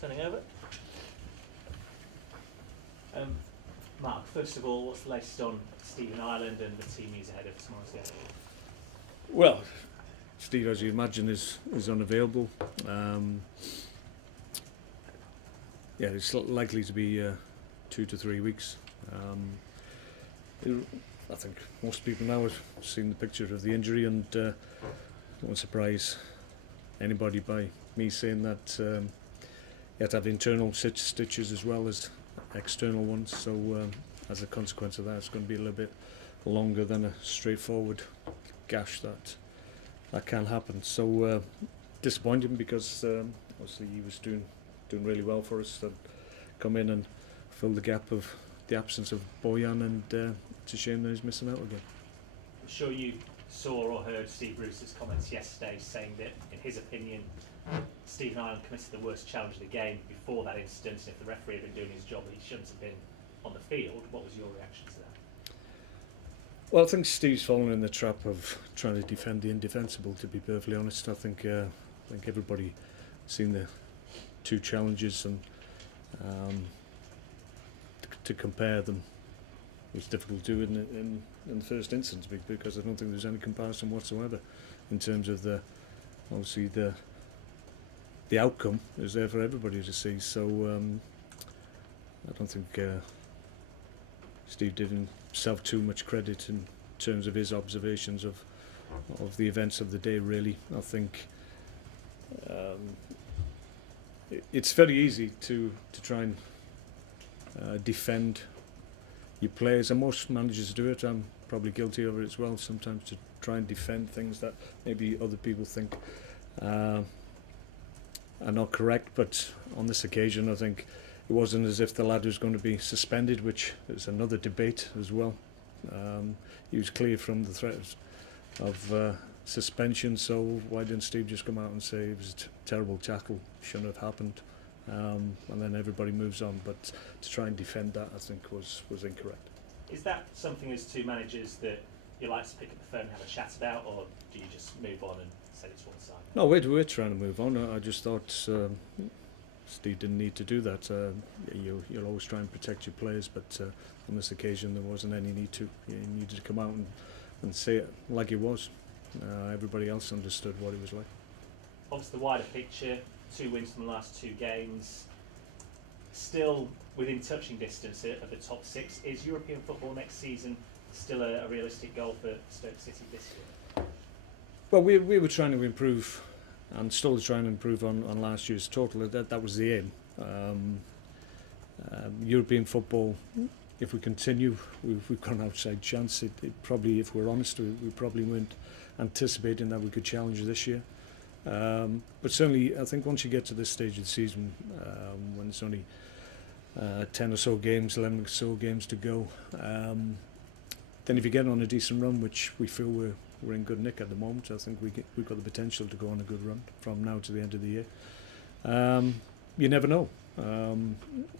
turning over. Mark, first of all, what's the latest on Stephen Ireland and the team he's ahead of tomorrow's game? Well, Steve, as you imagine, is unavailable. It's likely to be 2 to 3 weeks. I think most people now have seen the picture of the injury, and won't surprise anybody by me saying that you have to have internal stitches as well as external ones. So as a consequence of that, it's going to be a little bit longer than a straightforward gash that can happen. So disappointing, because obviously he was doing really well for us, and come in and fill the gap of the absence of Bojan, and it's a shame that he's missing out again. I'm sure you saw or heard Steve Bruce's comments yesterday saying that, in his opinion, Stephen Ireland committed the worst challenge of the game before that incident, and if the referee had been doing his job, he shouldn't have been on the field. What was your reaction to that? Well, I think Steve's fallen in the trap of trying to defend the indefensible, to be perfectly honest. I think everybody seen the two challenges, and to compare them was difficult to do in the first instance, because I don't think there's any comparison whatsoever in terms of obviously the outcome is there for everybody to see. So I don't think Steve did himself too much credit in terms of his observations of the events of the day, really. I think it's very easy to try and defend your players, and most managers do it. I'm probably guilty of it as well, sometimes, to try and defend things that maybe other people think are not correct. But on this occasion, I think it wasn't as if the lad was going to be suspended, which is another debate as well. He was clear from the threat of suspension, so why didn't Steve just come out and say it was a terrible tackle, shouldn't have happened, and then everybody moves on? But to try and defend that, I think, was incorrect. Is that something as two managers that you like to pick up the phone and have a chat about, or do you just move on and set it to one side? No, we're trying to move on. I just thought Steve didn't need to do that. You'll always try and protect your players, but on this occasion there wasn't any need to. You needed to come out and say it like it was. Everybody else understood what it was like. Obviously, the wider picture, 2 wins from the last 2 games, still within touching distance of the top 6. Is European football next season still a realistic goal for Stoke City this year? Well, we were trying to improve, and still trying to improve on last year's total. That was the aim. European football, if we continue, we've got an outside chance. It probably, if we're honest, we probably weren't anticipating that we could challenge this year. But certainly, I think once you get to this stage of the season, when it's only 10 or so games, 11 or so games to go, then if you get on a decent run, which we feel we're in good nick at the moment, I think we've got the potential to go on a good run from now to the end of the year. You never know.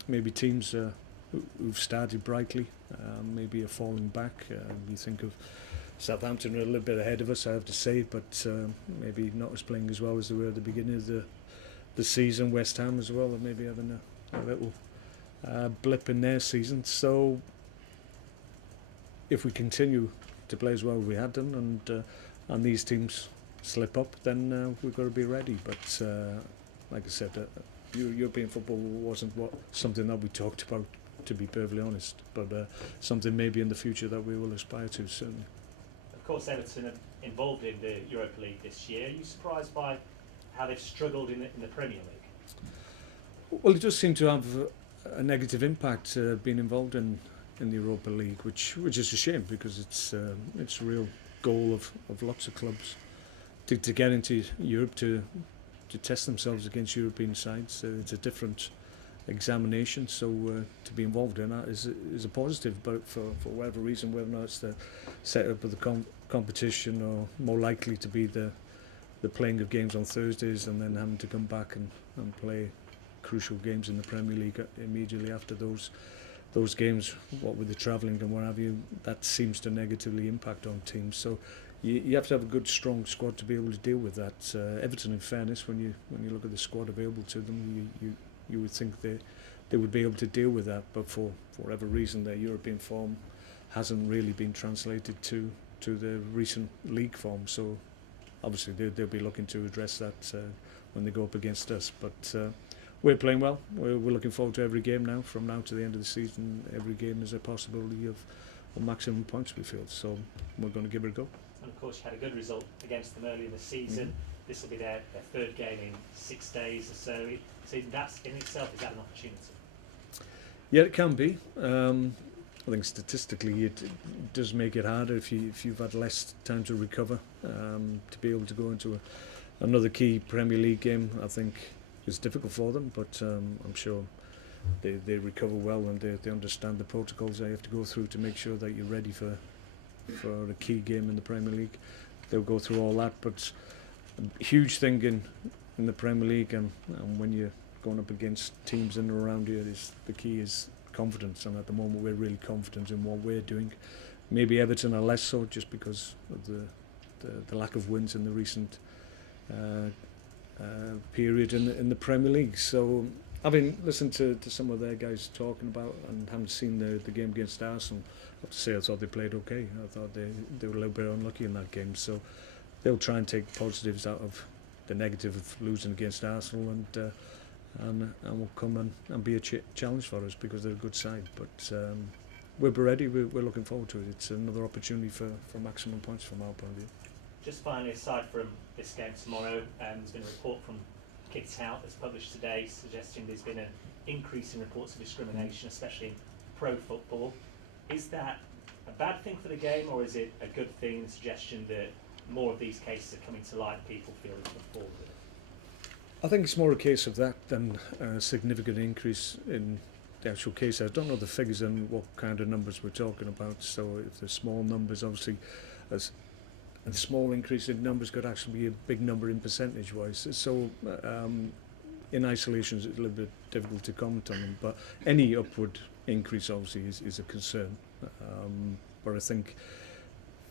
Maybe teams who've started brightly maybe are falling back. You think of Southampton are a little bit ahead of us, I have to say, but maybe not as playing as well as they were at the beginning of the season. West Ham as well are maybe having a little blip in their season. So if we continue to play as well as we had done, and these teams slip up, then we've got to be ready. But like I said, European football wasn't something that we talked about, to be perfectly honest, but something maybe in the future that we will aspire to, certainly. Of course, Everton are involved in the Europa League this year. Are you surprised by how they've struggled in the Premier League? Well, it does seem to have a negative impact being involved in the Europa League, which is a shame, because it's a real goal of lots of clubs to get into Europe, to test themselves against European sides. It's a different examination, so to be involved in that is a positive. But for whatever reason, whether or not it's the setup of the competition, or more likely to be the playing of games on Thursdays and then having to come back and play crucial games in the Premier League immediately after those games, what with the travelling and what have you, that seems to negatively impact on teams. So you have to have a good, strong squad to be able to deal with that. Everton, in fairness, when you look at the squad available to them, you would think they would be able to deal with that, but for whatever reason their European form hasn't really been translated to the recent league form. So obviously they'll be looking to address that when they go up against us. But we're playing well. We're looking forward to every game now. From now to the end of the season, every game is a possibility of maximum points we feel. So we're going to give it a go. And of course you had a good result against them early in the season. This will be their third game in 6 days or so. So that's in itself, is that an opportunity? Yeah, it can be. I think statistically it does make it harder if you've had less time to recover. To be able to go into another key Premier League game, I think is difficult for them, but I'm sure they recover well, and they understand the protocols they have to go through to make sure that you're ready for a key game in the Premier League. They'll go through all that, but a huge thing in the Premier League, and when you're going up against teams in and around here, is the key is confidence, and at the moment we're really confident in what we're doing. Maybe Everton are less so, just because of the lack of wins in the recent period in the Premier League. So having listened to some of their guys talking about, and having seen the game against Arsenal, I have to say I thought they played okay. I thought they were a little bit unlucky in that game, so they'll try and take positives out of the negative of losing against Arsenal, and will come and be a challenge for us, because they're a good side. But we're ready. We're looking forward to it. It's another opportunity for maximum points from our point of view. Just finally, aside from this game tomorrow, there's been a report from Kicked Out that's published today suggesting there's been an increase in reports of discrimination, especially in pro football. Is that a bad thing for the game, or is it a good thing, the suggestion that more of these cases are coming to light, people feel it's been forward? I think it's more a case of that than a significant increase in the actual case. I don't know the figures and what kind of numbers we're talking about, so if they're small numbers, obviously a small increase in numbers could actually be a big number in percentage wise. So in isolation it's a little bit difficult to comment on them, but any upward increase obviously is a concern. But I think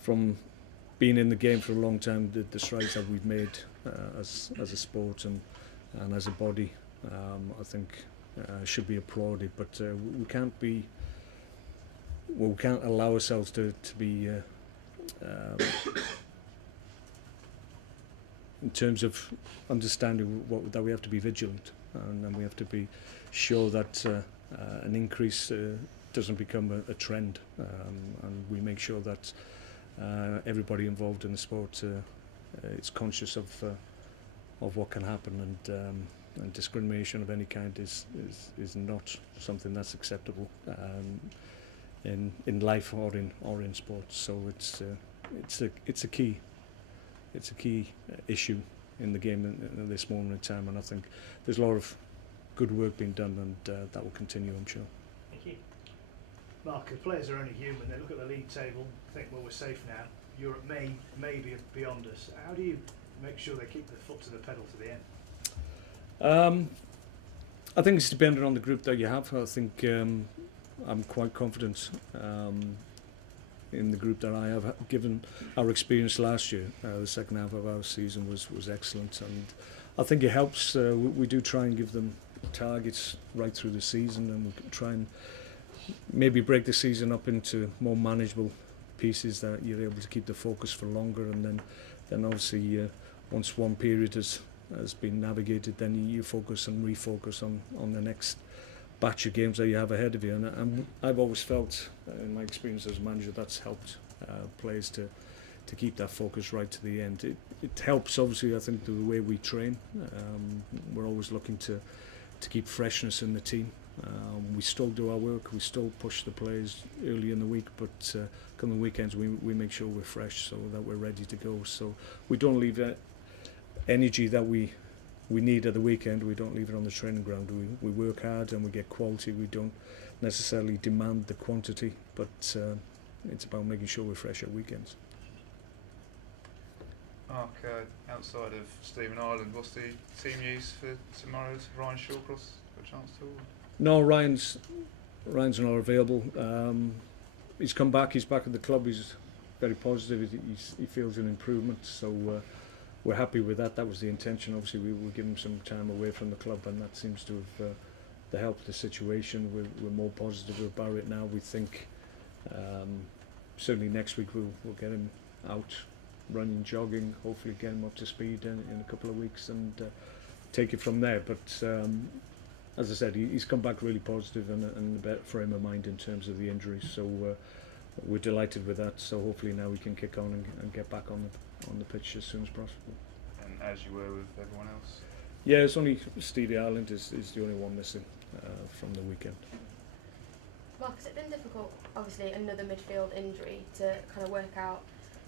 from being in the game for a long time, the strides that we've made as a sport and as a body, I think should be applauded. But we can't allow ourselves to be in terms of understanding that we have to be vigilant, and we have to be sure that an increase doesn't become a trend, and we make sure that everybody involved in the sport is conscious of what can happen, and discrimination of any kind is not something that's acceptable in life or in sports. So it's a key issue in the game in this moment in time, and I think there's a lot of good work being done, and that will continue, I'm sure. Thank you. Mark, the players are only human. They look at the league table, think, well, we're safe now. Europe may be beyond us. How do you make sure they keep their foot to the pedal to the end? I think it's dependent on the group that you have. I think I'm quite confident in the group that I have. Given our experience last year, the second half of our season was excellent, and I think it helps. We do try and give them targets right through the season, and we try and maybe break the season up into more manageable pieces that you're able to keep the focus for longer, and then obviously once one period has been navigated, then you focus and refocus on the next batch of games that you have ahead of you, and I've always felt in my experience as a manager that's helped players to keep that focus right to the end. It helps obviously, I think, the way we train. We're always looking to keep freshness in the team. We still do our work, we still push the players early in the week, but come the weekends we make sure we're fresh so that we're ready to go. So we don't leave energy that we need at the weekend, we don't leave it on the training ground. We work hard and we get quality. We don't necessarily demand the quantity, but it's about making sure we're fresh at weekends. Mark, outside of Stephen Ireland, what's the team use for tomorrow's Ryan Shawcross? Got a chance to? No, Ryan's not available. He's come back. He's back at the club. He's very positive. He feels an improvement. So we're happy with that. That was the intention. Obviously, we will give him some time away from the club, and that seems to have helped the situation. We're more positive about it now. We think certainly next week we'll get him out running, jogging, hopefully get him up to speed in a couple of weeks and take it from there. But as I said, he's come back really positive and in a better frame of mind in terms of the injury. So we're delighted with that. So hopefully now we can kick on and get back on the pitch as soon as possible. And as you were with everyone else? Yeah, it's only Stevie Ireland is the only one missing from the weekend. Mark, has it been difficult, obviously another midfield injury, to kind of work out,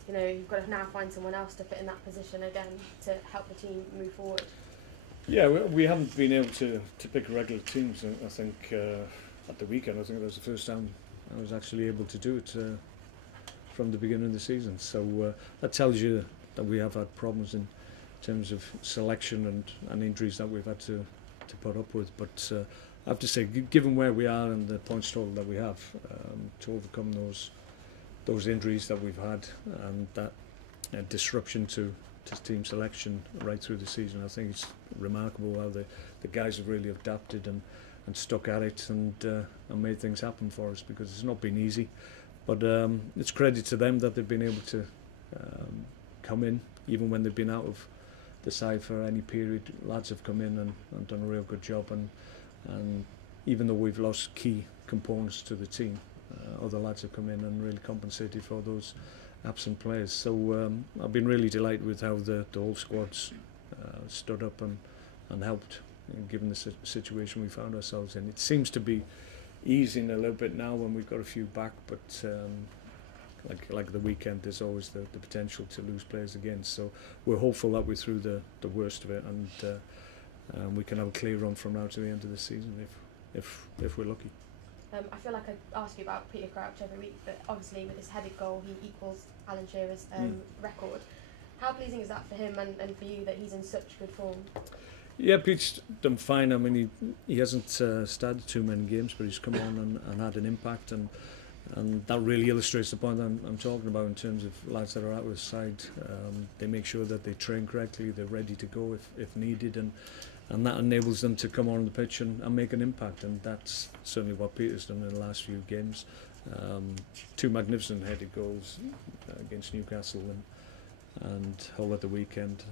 you know, you've got to now find someone else to fit in that position again to help the team move forward? Yeah, we haven't been able to pick regular teams. I think at the weekend, I think that was the first time I was actually able to do it from the beginning of the season. So that tells you that we have had problems in terms of selection and injuries that we've had to put up with. But I have to say, given where we are and the points total that we have, to overcome those injuries that we've had and that disruption to team selection right through the season, I think it's remarkable how the guys have really adapted and stuck at it and made things happen for us, because it's not been easy. But it's credit to them that they've been able to come in, even when they've been out of the side for any period. Lads have come in and done a real good job, and even though we've lost key components to the team, other lads have come in and really compensated for those absent players. So I've been really delighted with how the whole squad's stood up and helped, given the situation we found ourselves in. It seems to be easing a little bit now when we've got a few back, but like the weekend, there's always the potential to lose players again. So we're hopeful that we're through the worst of it, and we can have a clear run from now to the end of the season if we're lucky. I feel like I ask you about Peter Crouch every week, but obviously with his headed goal, he equals Alan Shearer's record. How pleasing is that for him and for you that he's in such good form? Yeah, Pete's done fine. I mean, he hasn't started too many games, but he's come on and had an impact, and that really illustrates the point I'm talking about in terms of lads that are out of the side. They make sure that they train correctly, they're ready to go if needed, and that enables them to come on the pitch and make an impact, and that's certainly what Peter's done in the last few games. 2 magnificent headed goals against Newcastle and Hull at the weekend.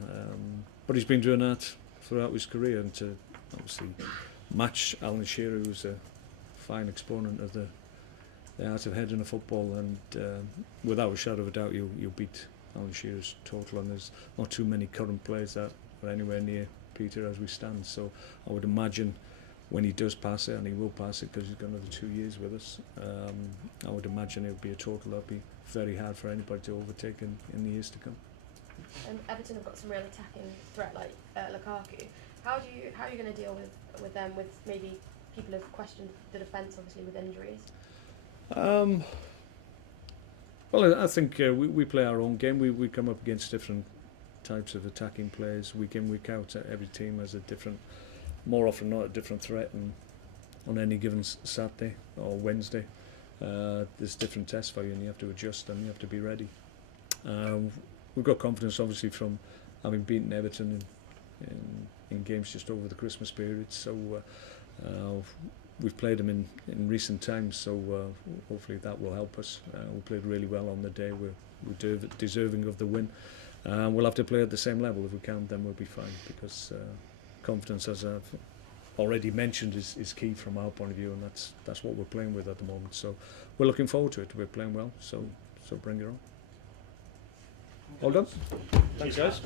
But he's been doing that throughout his career, and to obviously match Alan Shearer, who's a fine exponent of the art of heading a football, and without a shadow of a doubt you'll beat Alan Shearer's total, and there's not too many current players that are anywhere near Peter as we stand. So I would imagine when he does pass it, and he will pass it because he's got another 2 years with us, I would imagine it would be a total that would be very hard for anybody to overtake in the years to come. Everton have got some real attacking threat like Lukaku. How are you going to deal with them, with maybe people who've questioned the defence, obviously with injuries? Well, I think we play our own game. We come up against different types of attacking players week in, week out. Every team has a different, more often not, a different threat, and on any given Saturday or Wednesday there's different tests for you, and you have to adjust and you have to be ready. We've got confidence obviously from having beaten Everton in games just over the Christmas period, so we've played them in recent times, so hopefully that will help us. We played really well on the day. We're deserving of the win. We'll have to play at the same level. If we can, then we'll be fine, because confidence, as I've already mentioned, is key from our point of view, and that's what we're playing with at the moment. So we're looking forward to it. We're playing well, so bring it on. All done. Thanks, guys.